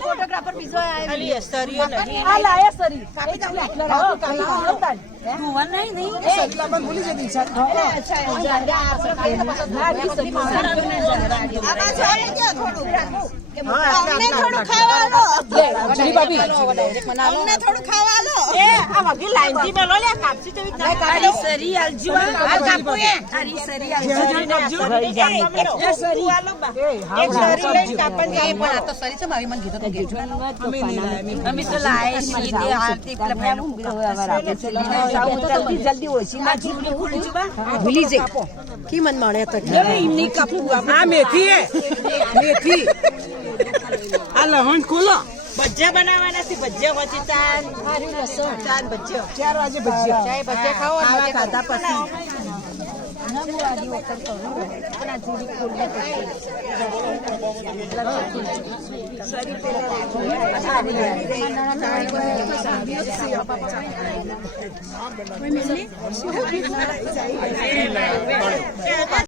photographer बीजो आया सरियो नहीं आ लाया सरी कापी नहीं अपन बोली जदी सर अच्छा અમને થોડું ખાવા લો જી ભાભી અમને થોડું ખાવા લો એ આ વગી લાઈન થી મેલો લે કાપસી તેવી કાપી સરી આલજી આ કાપુ એ તારી સરી આલજી એ સરી આલો બા એક સરી લઈને કાપન જાય પણ આ તો સરી છે મારી મન કીધું તો ગેજો અમે તો લાય છી તે આરતી પેલા ભાઈ જલ્દી ઓછી માં જીવની ખુલી જી બા ભૂલી જઈ કી મન માણે તો એમની કાપુ આ મેથી હે મેથી આ લહણ ખોલો ભજીયા બનાવવાના છે ભજીયા વચ્ચે ચાર મારી લસણ ચાર ભજીયા 4 વાગે ભજીયા ચાય ભજીયા ખાઓ અને ખાધા પછી નમો આદિ વખત કરું પણ આ જોડી ખોલને પછી સરી પેલા